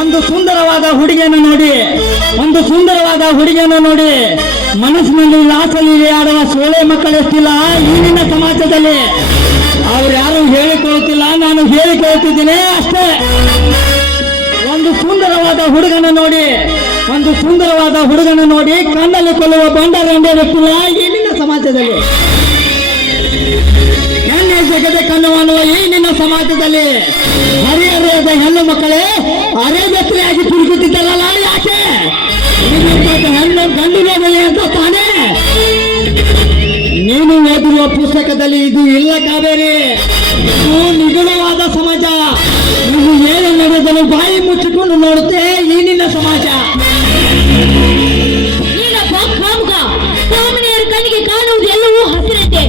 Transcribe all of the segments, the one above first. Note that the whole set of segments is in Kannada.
ಒಂದು ಸುಂದರವಾದ ಹುಡುಗಿಯನ್ನು ನೋಡಿ ಮನಸ್ಸಿನಲ್ಲಿ ಲಾಸಲ್ಲಿ ಆಡುವ ಸೋಳೆ ಮಕ್ಕಳೆಷ್ಟಿಲ್ಲ ಈ ನಿನ್ನ ಸಮಾಜದಲ್ಲಿ. ಅವ್ರು ಯಾರು ಹೇಳಿಕೊಳ್ಳುತ್ತಿಲ್ಲ, ನಾನು ಹೇಳಿಕೊಳ್ಳುತ್ತಿದ್ದೇನೆ ಅಷ್ಟೇ. ಒಂದು ಸುಂದರವಾದ ಹುಡುಗನ ನೋಡಿ ಕಣ್ಣಲ್ಲಿ ಕೊಲ್ಲುವ ಬಂಡಾರಂಡಿರುತ್ತಿಲ್ಲ ಈ ನಿನ್ನ ಸಮಾಜದಲ್ಲಿ. ಹೆಣ್ಣೆ ಜಗದೆ ಕಣ್ಣು ಅನ್ನುವ ಈ ನಿನ್ನ ಸಮಾಜದಲ್ಲಿ ಹರಿಹರಿಯದ ಹೆಣ್ಣು ಮಕ್ಕಳೇ ಅರೆಬೆತ್ತರೆಯಾಗಿ ತಿರುಗುತ್ತಿದ್ದಲ್ಲ ಯಾಕೆ? ಹೆಣ್ಣು ಗಂಡು ನೋಡಲಿ ಅಂತ ತಾನೇ ನೀನು ಓದಿರುವ ಪುಸ್ತಕದಲ್ಲಿ ಇದು ಇಲ್ಲ ಕಾವೇರಿ. ಇದು ನಿಗೂಢವಾದ ಸಮಾಜ. ನೀವು ಏನು ನಡೆದಲು ಬಾಯಿ ಮುಚ್ಚಿಕೊಂಡು ನೋಡುತ್ತೆ ಈ ನಿನ್ನ ಸಮಾಜ. ಸಾಮಾನ್ಯರ ಕಣ್ಣಿಗೆ ಕಾಣುವುದು ಎಲ್ಲವೂ ಹಸಿರಂತೆ,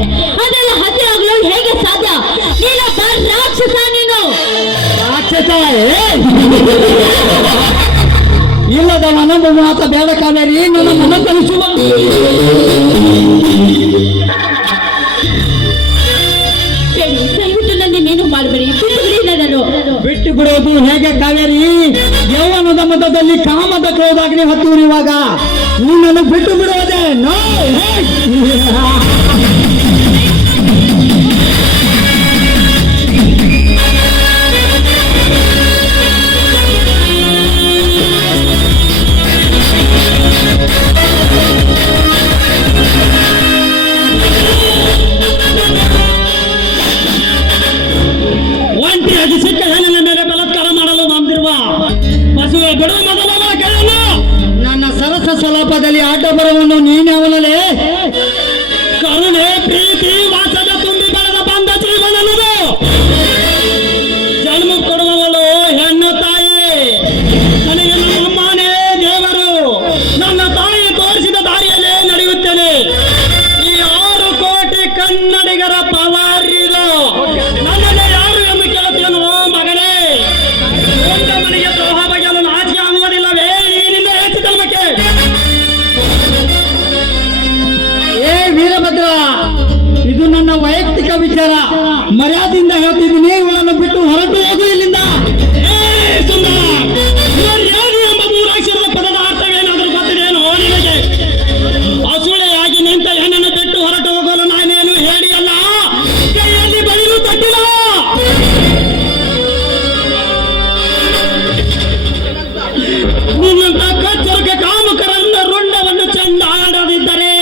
ಅದೆಲ್ಲ ಹಸಿರಾಗಲು ಹೇಗೆ ಸಾಧ್ಯ? ನೀನೊಬ್ಬ ರಾಕ್ಷಸ. ನೀನು ರಾಕ್ಷಸ ಇಲ್ಲದವ ನಮ್ಮ ಮಾತ ಬೇಡ ಕಾವೇರಿ, ನನ್ನ ಮನ ಕಲಿಸುವ. ದಯವಿಟ್ಟು ನನ್ನೇನು ಮಾಡಬೇಡಿ, ಬಿಟ್ಟು ಬಿಡೋದು ಹೇಗೆ ಕಾವೇರಿ? ಯೌವನದ ಮತದಲ್ಲಿ ಕಾಮದ ಕ್ರೋಧಾಗ್ನಿ ಹತ್ತುರಿರುವಾಗ ನಿನ್ನನ್ನು ಬಿಟ್ಟು ಬಿಡುವುದೇ? ನೋ. ಒಂಟಿಯಾಗಿ ಸಿಕ್ಕ ಹೆಣ್ಣಿನ ಮೇಲೆ ಬಲಾತ್ಕಾರ ಮಾಡಲು ಬಂದಿರುವ ಬಸವೆ ಬಿಡುವ ಮೊದಲ ನನ್ನ ಸರಸ ಸಲಾಪದಲ್ಲಿ ಆಟ ಬರುವನ್ನು ನೀನವನಲ್ಲೇ ಕರುಣೆ ಪ್ರೀತಿ ವಾಸದ ತುಂಬಿ ಬೆಳೆದ ಬಂದ ಜೀವನದು ಜನ್ಮ ಕೊಡುವವಳು ಹೆಣ್ಣು ತಾಯಿ. ನನಗೆ ನಮ್ಮಮ್ಮನೇ ದೇವರು. ನನ್ನ ತಾಯಿ ತೋರಿಸಿದ ದಾರಿಯಲ್ಲೇ ನಡೆಯುತ್ತೇನೆ. ಈ 6 ಕೋಟಿ ಕನ್ನಡಿಗರ ಪವಾರಿದು. ನನ್ನನ್ನು ಯಾರು ಎಂದು ಕೇಳುತ್ತೇನೋ ಮಗನೇ. ಒಂದ ಮನೆಗೆ ದ್ರೋಹ ಬಗೆಯಲು ನಾಚಿಕೆ ಆಗುವುದಿಲ್ಲವೇ ಈ ನಿನ್ನ ಹೆಚ್ಚು ತಮ್ಮಕ್ಕೆ? ಏ ವೀರಭದ್ರ, ಇದು ನನ್ನ ವೈಯಕ್ತಿಕ ವಿಚಾರ. ಮರ್ಯಾದೆಯಿಂದ ಹೇಳ್ತಿದ್ದೀನಿ, ಇವಳನ್ನು ಬಿಟ್ಟು ಹೊರಟು ಹೋಗು ಇಲ್ಲಿಂದ. ಸುಂದರ, ಮರ್ಯಾದೆ ಎಂಬ ಮೂರಾಕ್ಷರದ ಪದದ ಅರ್ಥವೇನಾದರೂ ಗೊತ್ತಿದೆಯೇನೋ ನಿನಗೆ? ಅಸೂಳೆಯಾಗಿ ನಿಂತ ಹೆಣ್ಣನ್ನು ಬಿಟ್ಟು ಹೊರಟು ಹೋಗಲು ನಾನೇನು ಹೇಳಿಯಲ್ಲ, ಕೈಯಲ್ಲಿ ಬಳಿರು ತಟ್ಟಿಲ್ಲ. ನಿನ್ನಂತ ಕಚ್ಚರ್ಗ ಕಾಮುಕರನ್ನ ರುಂಡವನ್ನು ಚೆಂಡಾಡದಿದ್ದರೆ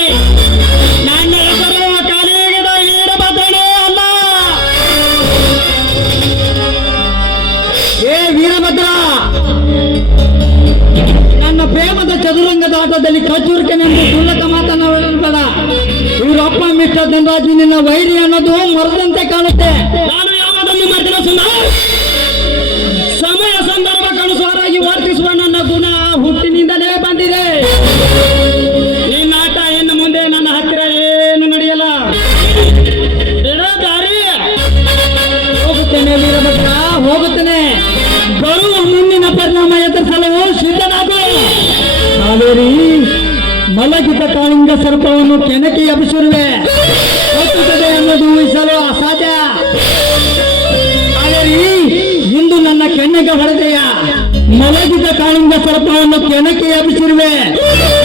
ನನ್ನ ಹೆಸರು ಕಲಿಯುಗದ ವೀರಭದ್ರನೇ ಅಲ್ಲ. ಏ ವೀರಭದ್ರ, ನನ್ನ ಪ್ರೇಮದ ಚದುರಂಗದ ಆಟದಲ್ಲಿ ಕಚ್ಚುರ್ಕೆನೆಂದು ಸುಳ್ಳಕ ಮಾತನಾಡಬೇಡ. ಇವರಪ್ಪ ಮಿಸ್ಟರ್ ಧನರಾಜ್ ನಿನ್ನ ವೈರಿ ಅನ್ನೋದು ಮರದಂತೆ ಕಾಣುತ್ತೆ. ನಾನು ಯಾವಾಗಲೂ ಮಾಡ್ತೀನ ಸುಂದರ. ಸಮಯ ಸಂದರ್ಭಕ್ಕನುಸಾರಾಗಿ ವರ್ತಿಸುವ ನನ್ನ ಗುಣ ಹುಟ್ಟಿನಿಂದಲೇ ಬಂದಿದೆ. ನಿನ್ನ ಆಟ ಇನ್ನು ಮುಂದೆ ನನ್ನ ಹತ್ತಿರ ಏನು ನಡೆಯಲ್ಲ. ದಾರಿ ಹೋಗುತ್ತೇನೆ ವೀರಭದ್ರ, ಹೋಗುತ್ತೇನೆ. ಬರುವ ಮುಂದಿನ ಪರಿಣಾಮ ಎದುರಿಸಲು ಸಿದ್ಧನಾಗು. ಕಾವೇರಿ, ಮಲಗಿದ ಕಾಳಿಂಗ ಸರ್ಪವನ್ನು ಕೆಣಕಿ ಎಬ್ಬಿಸಿರುವೆ. ಕಟ್ಟುತ್ತದೆ ಅನ್ನೋದು ಊಹಿಸಲು ಅಸಾಧ್ಯ. ಕಾವೇರಿ, ಇಂದು ನನ್ನ ಕೆನ್ನೆಗೆ ಹೊಡೆದೆಯ. ಮಲಗಿದ ಕಾಳಿಂಗ ಸರ್ಪವನ್ನು ಕೆಣಕಿ ಎಬ್ಬಿಸಿರುವೆ.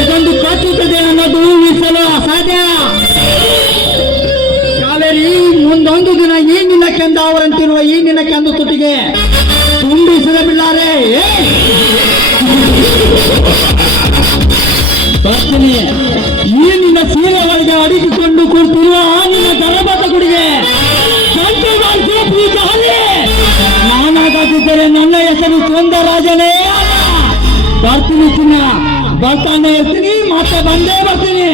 ಇದೊಂದು ಕಟ್ಟುತ್ತದೆ ಅನ್ನೋದು ಊಹಿಸಲು ಅಸಾಧ್ಯ. ಕಾವೇರಿ, ಮುಂದೊಂದು ದಿನ ಈ ನಿನ್ನ ಕೆಂದ ಅವರಂತಿರುವ ಈ ನಿನ್ನ ಕೆಂದು ತುಟಿಗೆ ತುಂಬಿಸಿದ ಬಿಡಾರೆ. ಬರ್ತೀನಿ. ಈ ನಿನ್ನ ಸೀರೆ ಒಳಗೆ ಅಡಿಸಿಕೊಂಡು ಕೂರ್ತಿರುವ ನಿನ್ನ ಗರ್ಭದ ಗುಡಿಗೆ ನಾನಾಗಿದ್ದರೆ ನನ್ನ ಹೆಸರು ಸುಂದರರಾಜನೇ ಅಲ್ಲ. ಬರ್ತೀನಿ ಚಿನ್ನ, ಬರ್ತಾನೆ ಇರ್ತೀನಿ, ಮತ್ತೆ ಬಂದೇ ಬರ್ತೀನಿ.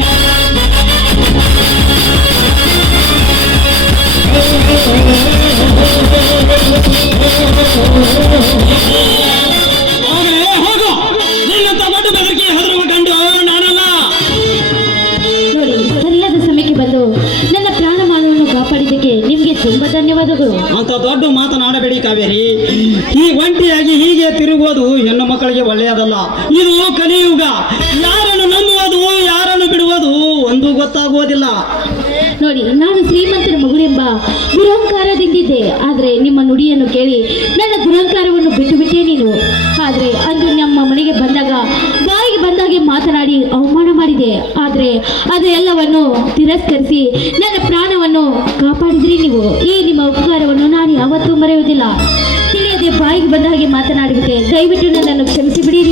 ಹೋಗು, ನಿನ್ನಂತ ದೊಡ್ಡ ಬೆದರಿಕೆ ಹೆದರುವ ಗಂಡು ನಾನಲ್ಲ. ನೋಡಿ, ಸರಿಯಾದ ಸಮಯಕ್ಕೆ ಬಂದು ನನ್ನ ಪ್ರಾಣಮಾನವನ್ನು ಕಾಪಾಡಿದ್ದಕ್ಕೆ ನಿಮಗೆ ತುಂಬಾ ಧನ್ಯವಾದಗಳು. ಅಂತ ದೊಡ್ಡ ಮಾತನಾಡಬೇಡಿ ಕಾವೇರಿ. ಈ ಒಂಟಿಯಾಗಿ ಹೀಗೆ ತಿರುಗುವುದು ಹೆಣ್ಣು ಮಕ್ಕಳಿಗೆ ಒಳ್ಳೆಯದಲ್ಲ. ಇದು ಕಲಿಯುಗ. ಯಾರನ್ನು ನಂಬುವುದು ಯಾರನ್ನು ಬಿಡುವುದು ಒಂದು ಗೊತ್ತಾಗುವುದಿಲ್ಲ. ನೋಡಿ, ನಾನು ಶ್ರೀಮಂತರ ಮಗಳೆಂಬ ದುರಹಂಕಾರದಿಂದಿದ್ದೆ. ಆದರೆ ನಿಮ್ಮ ನುಡಿಯನ್ನು ಕೇಳಿ ನನ್ನ ದುರಹಂಕಾರವನ್ನು ಬಿಟ್ಟು ಬಿಟ್ಟೆ. ನೀನು ಆದರೆ ಅಂದು ನಮ್ಮ ಮನೆಗೆ ಬಂದಾಗ ಬಾಯಿಗೆ ಬಂದಾಗೆ ಮಾತನಾಡಿ ಅವಮಾನ ಮಾಡಿದೆ. ಆದರೆ ಅದು ಎಲ್ಲವನ್ನು ತಿರಸ್ಕರಿಸಿ ನನ್ನ ಪ್ರಾಣವನ್ನು ಕಾಪಾಡಿದ್ರಿ ನೀವು. ಈ ನಿಮ್ಮ ಉಪಕಾರವನ್ನು ನಾನು ಯಾವತ್ತೂ ಮರೆಯುವುದಿಲ್ಲ. ತಿಳಿಯದೆ ಬಾಯಿಗೆ ಬಂದ ಹಾಗೆ ಮಾತನಾಡಿಬಿಟ್ಟೆ. ದಯವಿಟ್ಟು ನನ್ನನ್ನು ಕ್ಷಮಿಸಿ ಬಿಡಿರಿ.